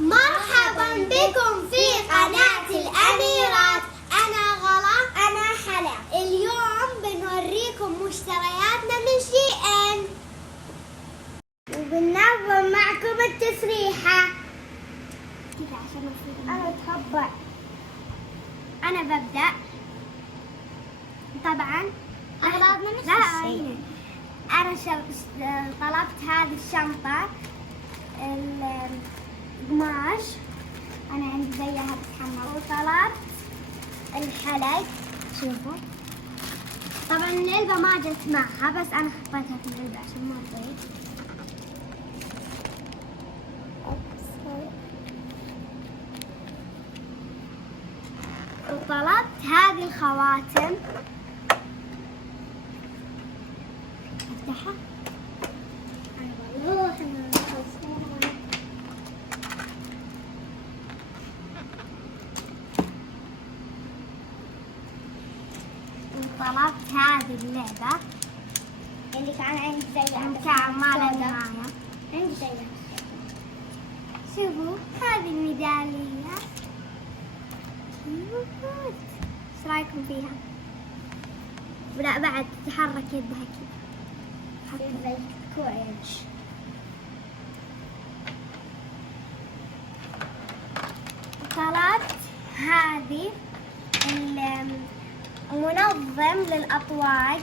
مرحبا بكم في قناة الأميرات. أنا غلا. أنا حلا. اليوم بنوريكم مشترياتنا من SHEIN وبننظم معكم التسريحة كذا عشان أنا أتخبى. أنا ببدأ طبعا أغراضنا نفس الشيء. أنا طلبت هذه الشنطة القماش، أنا عندي زيها بتحمل، وطلبت الحلق. شوفوا طبعا العلبة ما جت معها بس أنا حطيتها في العلبة عشان ما تضيع. وطلبت هذه الخواتم، افتحها. وطلبت هذه اللعبة اللي كان عندي زيها كان ما لها معايا، عندي زيها. شوفوا هذه الميدالية، ايش رايكم فيها؟ ولا بعد تتحرك يدها كذا زي كوريج. طلبت هذه المنظم للأطواق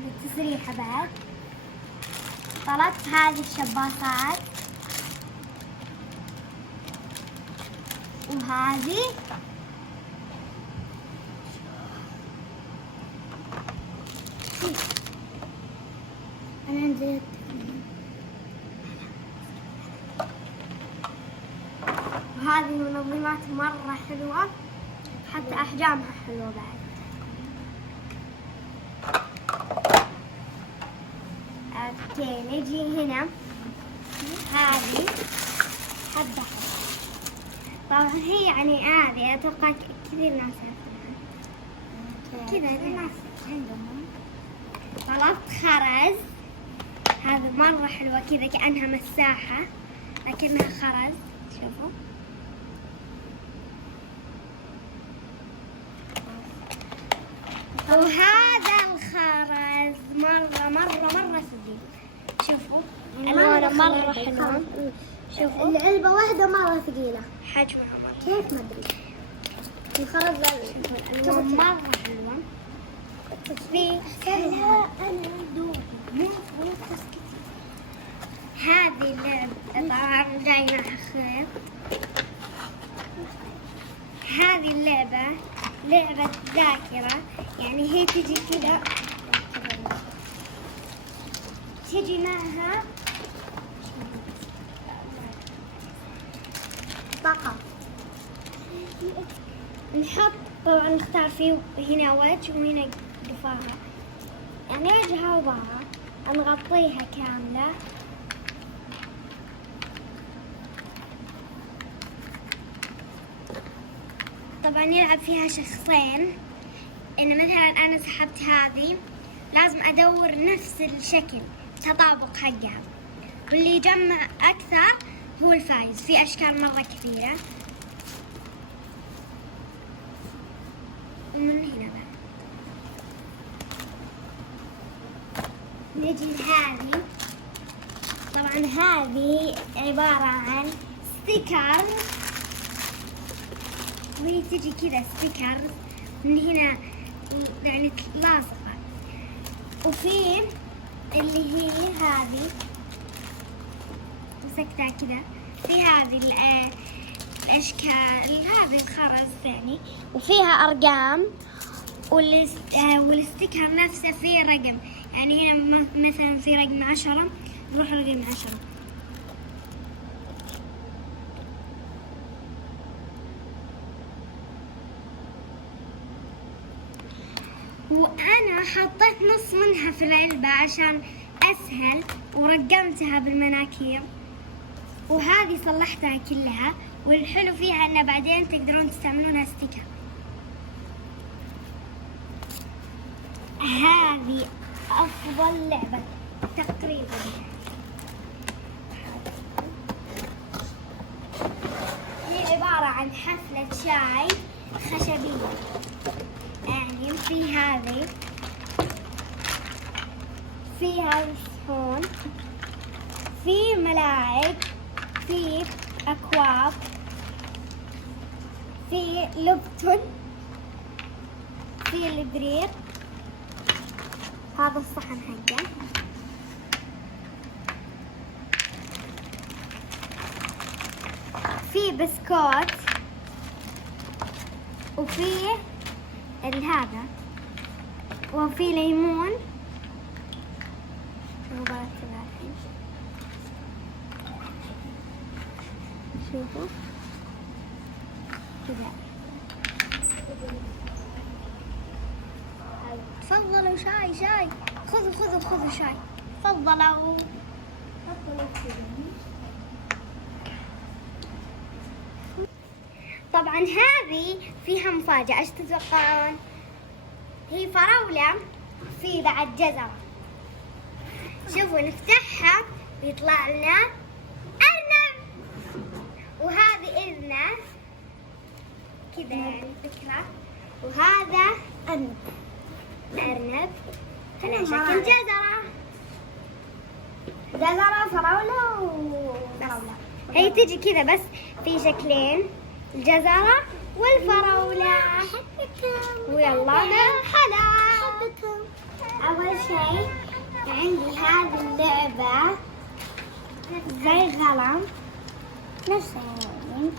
للتسريحة. بعد طلبت هذه الشباطات وهذه أنا عندي وهذه منظمات مرة حلوة، حتى أحجامها حلوة بعد. اوكي نجي هنا، هذه حبة طبعا هي يعني هذه أتوقع كثير ناس يعرفونها كذا الناس عندهم. طلبت خرز، هذا مرة حلوة كذا كأنها مساحة لكنها خرز. شوفوا وهذا الخرز مرة ثقيل. شوفوا ألوانه مرة حلوة. شوفوا العلبة واحدة مرة ثقيلة، حجمها مرة كيف ما أدري. الخرز الألوان مرة حلوة. في أنا دوبي مو هذه اللعبة طبعا جاي معها خيط. هذه اللعبة لعبة ذاكرة، يعني هي تجي كذا، تجي معها طاقة. نحط طبعا نختار فيه هنا وجه وهنا قفاها، يعني وجهها وظهرها نغطيها كاملة. طبعا يلعب فيها شخصين، إن مثلا أنا سحبت هذه لازم أدور نفس الشكل تطابق حقها، واللي يجمع أكثر هو الفايز. في أشكال مرة كثيرة. ومن هنا بقى نجي لهذه. طبعا هذه عبارة عن ستيكر، وهي تجي كذا ستيكر من هنا يعني لاصقة. وفي اللي هي هذه مسكتها كذا، في هذه الأشكال، هذه الخرز يعني، وفيها أرقام. والستيكر نفسه فيه رقم، يعني هنا مثلا في رقم 10 نروح رقم 10. وأنا حطيت نص منها في العلبة عشان أسهل، ورقمتها بالمناكير، وهذه صلحتها كلها. والحلو فيها أن بعدين تقدرون تستعملونها ستيكر. هذه أفضل لعبة تقريبا. عن حفلة شاي خشبية. يعني في هذه الصحون، في ملاعق، في أكواب، في لبتون، في الإبريق. هذا الصحن حقه. في بسكوت، وفي هذا، وفي ليمون. شوفوا كذا. تفضلوا شاي. خذوا شاي. تفضلوا. طبعا هذه فيها مفاجأة. ايش تتوقعون؟ هي فراولة، في بعد جزرة. شوفوا نفتحها بيطلع لنا أرنب، وهذه إذنة كذا يعني فكرة، وهذا أرنب على شكل جزرة فراولة وفراولة. هي تجي كذا بس في شكلين، الجزرة والفراولة. ويلا هلا. أول شيء عندي هذه اللعبة زي القلم نفسها يعني.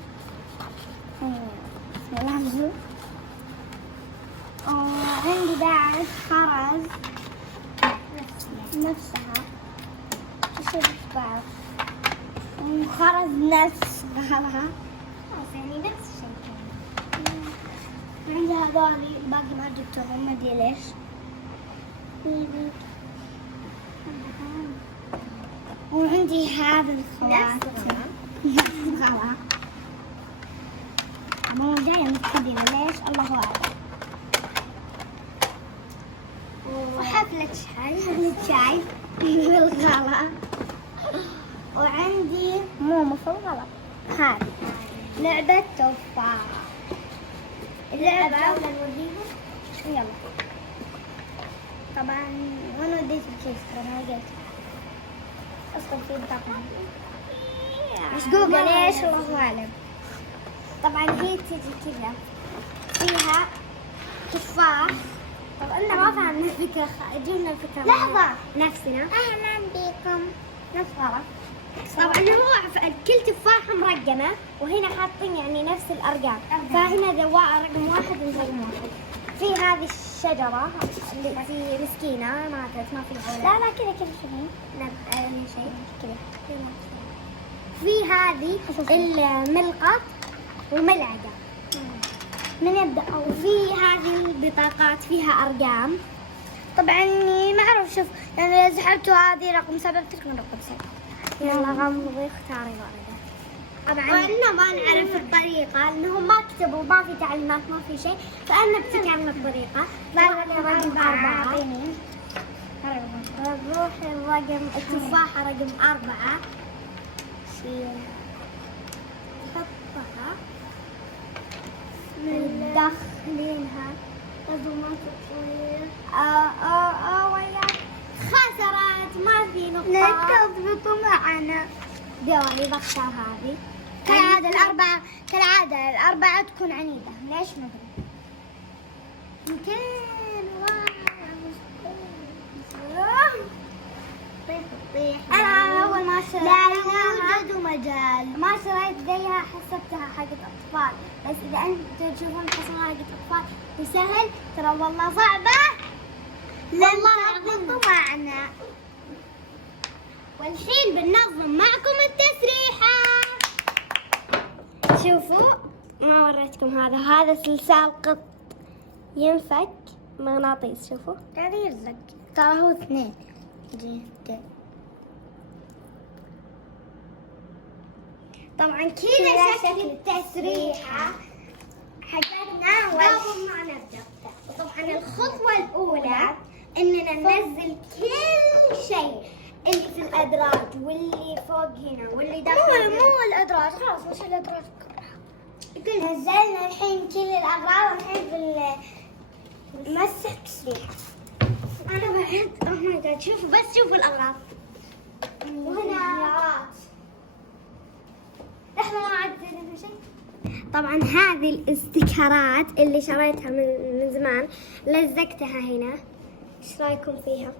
وعندي بعد خرز نفسها تشبه بعض، وخرز نفس غلها يعني نفس الشيء. عندي هذولي باقي ما جبتهم، ما ادري ليش. وعندي هذا الخواتم غلا. ماما جاية متقدمة ليش؟ الله أعلم. وحفلة شاي بالغلا. وعندي مو في الغلا. هذه لعبة تفاح. اللعبة يلا. طبعا وانا وديت الكيس انا لقيت اصلا في بطاقة مش جوجل ايش الله اعلم. طبعا هي تجي كذا فيها تفاح. طب انا ما فهمنا الفكرة، جبنا الفكرة لحظة نفسنا. اهلا بكم. نفس غلط. طبعا هو كل تفاحة مرقمة، وهنا حاطين يعني نفس الارقام، فهنا رقم 1 ورقم 1. في هذه الشجرة اللي في مسكينة ماتت ما في علاج. لا كذا شيء كذا. في هذه الملقط وملعقة. من يبدأ؟ وفي هذه البطاقات فيها أرقام. طبعا ما أعرف. شوف يعني إذا سحبتوا هذه رقم 7 بتكون رقم 7. يلا غمضي اختاري واحدة. طبعا وإنه ما نعرف الطريقة لأنهم ما كتبوا، ما في تعليمات، ما في شيء، فأنا بتكلم الطريقة. رقم 4. نروح الرقم التفاحة رقم 4. نحطها ندخلينها. ما تصير. خسرت ما في نقطة. لا تضبطوا معنا. دوالي بختار هذه. كالعادة الأربعة تكون عنيدة. ليش ما أدري. يمكن طيح. أنا أول ما شريتها لا يوجد مجال. ما شريت زيها، حسبتها حقت أطفال، بس إذا أنتم تشوفون حسبها حقت أطفال وسهل، ترى والله صعبة. والله تضبطوا معنا. والحين بننظم معكم التسريحة. شوفوا ما وريتكم هذا سلسال قط ينفك مغناطيس. شوفوا قاعد يرزق، ترى هو 2 جدا. طبعا كذا شكل التسريحة حقتنا. قبل ما نبدأ طبعا الخطوة الأولى إننا ننزل كل شيء اللي في الأدراج واللي فوق هنا واللي داخل. مو الأدراج، خلاص مش الأدراج كلها. نزلنا الحين كل الأغراض الحين بنمسح تسريحة. أنا بعد أوه ماي جاد شوفوا بس شوفوا الأغراض. وهنا لحظة ما عاد شيء. طبعا هذه الاستيكرات اللي شريتها من زمان لزقتها هنا. ايش رايكم فيها؟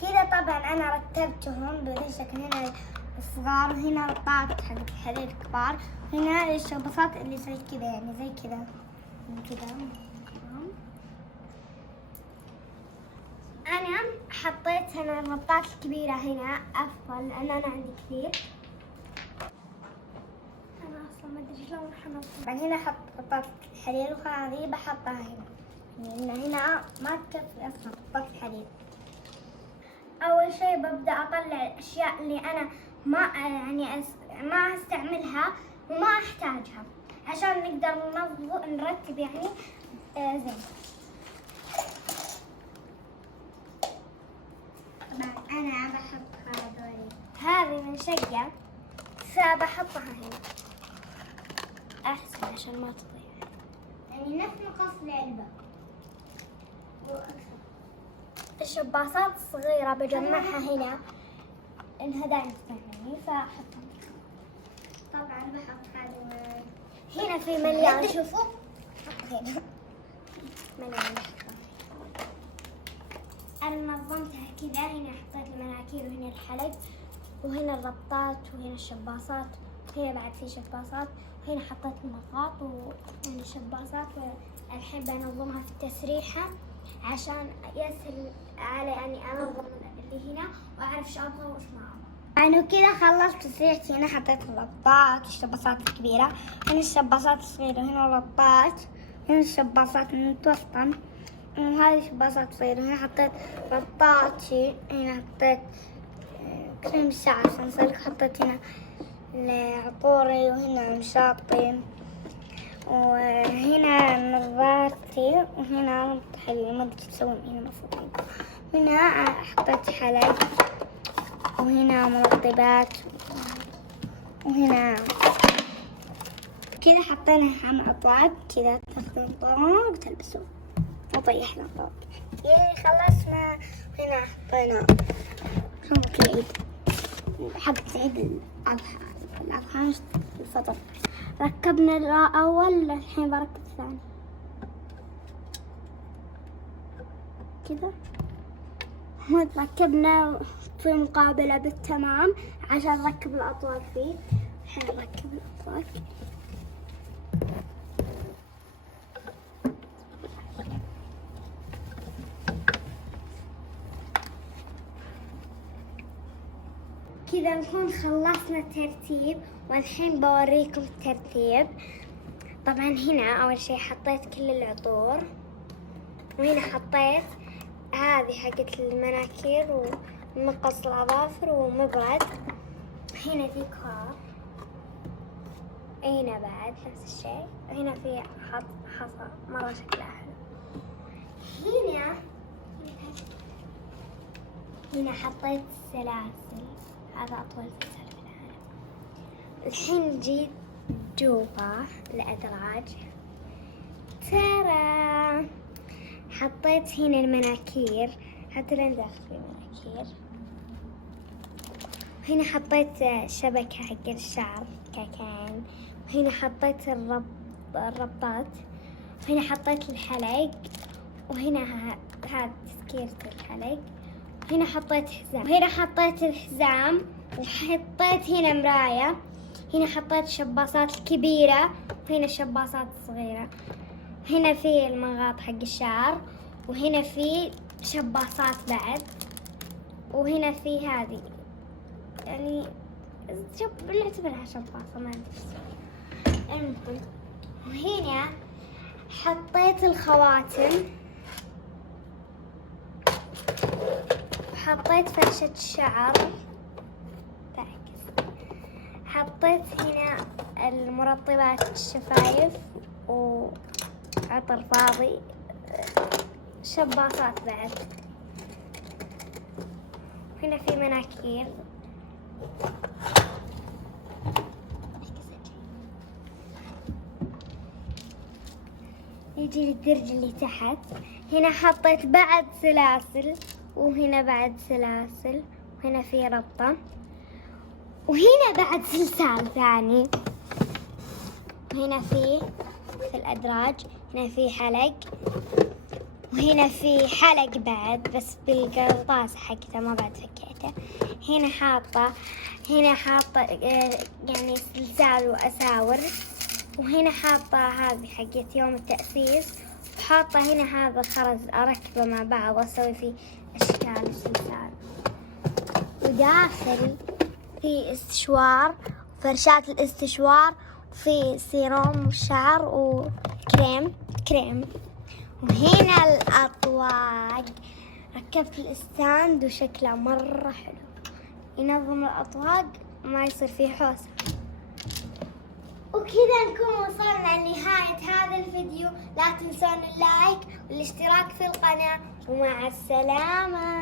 كذا طبعا انا رتبتهم بهذا الشكل. هنا الصغار وهنا رباط حق الحرير الكبار. هنا الشبصات اللي زي كذا يعني زي كذا كذا. انا حطيت هنا الرباط الكبيرة هنا افضل لان انا عندي كثير. انا اصلا ما ادري شلون حنطلع. بعد هنا احط رباط الحرير وهذه بحطها هنا. يعني هنا ما تكفي اصلا رباط الحرير. اول شيء ببدا اطلع الاشياء اللي انا ما يعني ما استعملها وما احتاجها عشان نقدر نرتب يعني زين. طبعا انا بحط هذه من شقة فبحطها هنا احسن عشان ما تضيع. يعني نفس مقص العلبة واكثر. الشباصات الصغيرة بجمعها هنا انها دائما تستعملني فاحطها. طبعا بحط هذه هنا في مليان. شوفوا حط هنا مليان. انا نظمتها كذا. هنا حطيت المناكير وهنا الحلق وهنا الربطات وهنا الشباصات وهنا بعد في شباصات وهنا حطيت المغاط وهنا الشباصات. والحين بنظمها في التسريحة عشان يسهل علي اني انظم اللي هنا واعرف ايش ابغى وايش ما ابغى. يعني كذا خلصت تسريحتي. هنا حطيت الرباط الشباصات الكبيرة. هنا الشباصات الصغيرة. هنا الرباط. هنا الشباصات المتوسطة. وهذه الشباصات صغيرة. هنا حطيت رباطي. هنا حطيت كريم الشعر سنسلك. حطيت هنا العطوري وهنا مشاطي وهنا نظارتي وهنا حلي. ما ادري تسوون هنا المفروض. هنا حطيت حلق وهنا مرطبات وهنا كذا حطينا مع بعض. كذا تاخذون طوق تلبسون وطيحنا طوق. خلصنا. هنا حطينا شنطة العيد حق عيد الأضحى مش الفطر. ركبنا الأول الحين بركب الثاني كذا. ركبنا في مقابلة بالتمام عشان نركب الأطواق فيه. الحين نركب الأطواق. كذا نكون خلصنا الترتيب والحين بوريكم الترتيب. طبعا هنا أول شيء حطيت كل العطور وهنا حطيت هذه حقت المناكير ومقص الأظافر ومبرد. هنا في كار. هنا بعد نفس الشيء. هنا في حصى مرة شكلها حلو. هنا حطيت سلاسل. هذا أطول سلسلة في العالم. الحين نجي جوا الأدراج. ترى حطيت هنا المناكير حتى لين داخل في المناكير. هنا حطيت شبكة حق الشعر كاكان. وهنا حطيت الرباط. وهنا حطيت الحلق. وهنا هذا تسكيرة الحلق. هنا حطيت حزام. وهنا حطيت الحزام وحطيت هنا مراية. هنا حطيت الشباصات الكبيرة وهنا الشباصات الصغيرة. هنا في المغاط حق الشعر وهنا في شباصات بعد. وهنا في هذه يعني نعتبرها شباصة ما ادري. وهنا حطيت الخواتم. حطيت فرشة الشعر تعكس. حطيت هنا المرطبات الشفايف وعطر فاضي. شباصات بعد. هنا في مناكير. يجي الدرج اللي تحت. هنا حطيت بعد سلاسل، وهنا بعد سلاسل، وهنا في ربطة، وهنا بعد سلسال ثاني، وهنا في الأدراج، هنا في حلق، وهنا في حلق بعد بس بالقرطاس حقته ما بعد فكيته. هنا حاطة يعني سلسال وأساور، وهنا حاطة هذه حقت يوم التأسيس، وحاطة هنا هذا خرز أركبه مع بعض وأسوي فيه أشكال السلسال. وداخل في استشوار، فرشات الاستشوار، وفي سيروم شعر وكريم. وهنا الأطواق، ركبت الإستاند وشكله مرة حلو، ينظم الأطواق ما يصير فيه حوسة. وكذا نكون وصلنا لنهاية هذا الفيديو. لا تنسون اللايك والاشتراك في القناة، ومع السلامة.